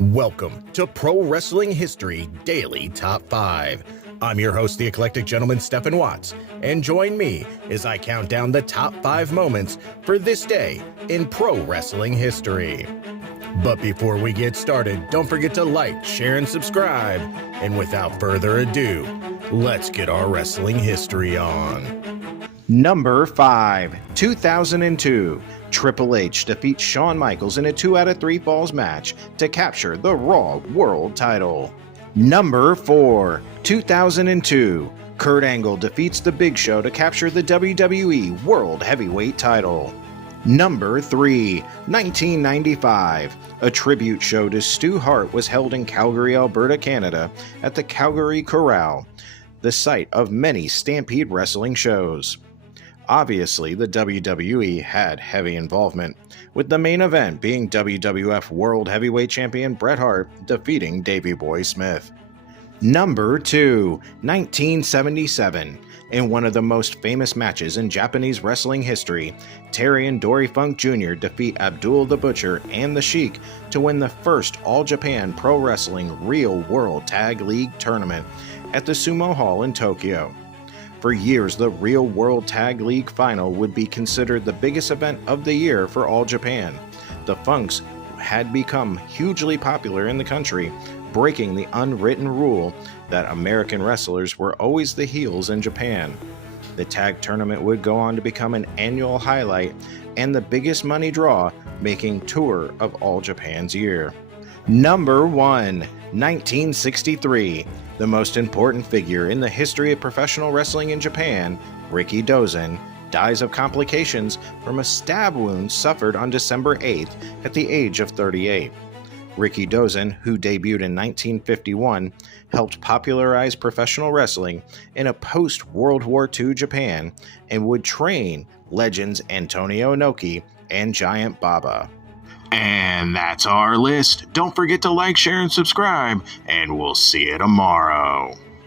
Welcome to Pro Wrestling History Daily Top 5. I'm your host, the eclectic gentleman, Stephen Watts, and join me as I count down the top 5 moments for this day in pro wrestling history. But before we get started, don't forget to like, share, and subscribe. And without further ado, let's get our wrestling history on. Number 5, 2002. Triple H defeats Shawn Michaels in a 2 out of 3 falls match to capture the Raw World title. Number 4, 2002. Kurt Angle defeats The Big Show to capture the WWE World Heavyweight title. Number 3, 1995. A tribute show to Stu Hart was held in Calgary, Alberta, Canada at the Calgary Corral, the site of many Stampede Wrestling shows. Obviously, the WWE had heavy involvement, with the main event being WWF World Heavyweight Champion Bret Hart defeating Davey Boy Smith. Number 2, 1977. In one of the most famous matches in Japanese wrestling history, Terry and Dory Funk Jr. defeat Abdul the Butcher and the Sheik to win the first All Japan Pro Wrestling Real World Tag League Tournament at the Sumo Hall in Tokyo. For years, the Real World Tag League Final would be considered the biggest event of the year for All Japan. The Funks had become hugely popular in the country, breaking the unwritten rule that American wrestlers were always the heels in Japan. The tag tournament would go on to become an annual highlight and the biggest money draw, making Tour of All Japan's year. Number 1, 1963. The most important figure in the history of professional wrestling in Japan, Rikidozan, dies of complications from a stab wound suffered on December 8th at the age of 38. Rikidozan, who debuted in 1951, helped popularize professional wrestling in a post-World War II Japan and would train legends Antonio Inoki and Giant Baba. And that's our list. Don't forget to like, share, and subscribe, and we'll see you tomorrow.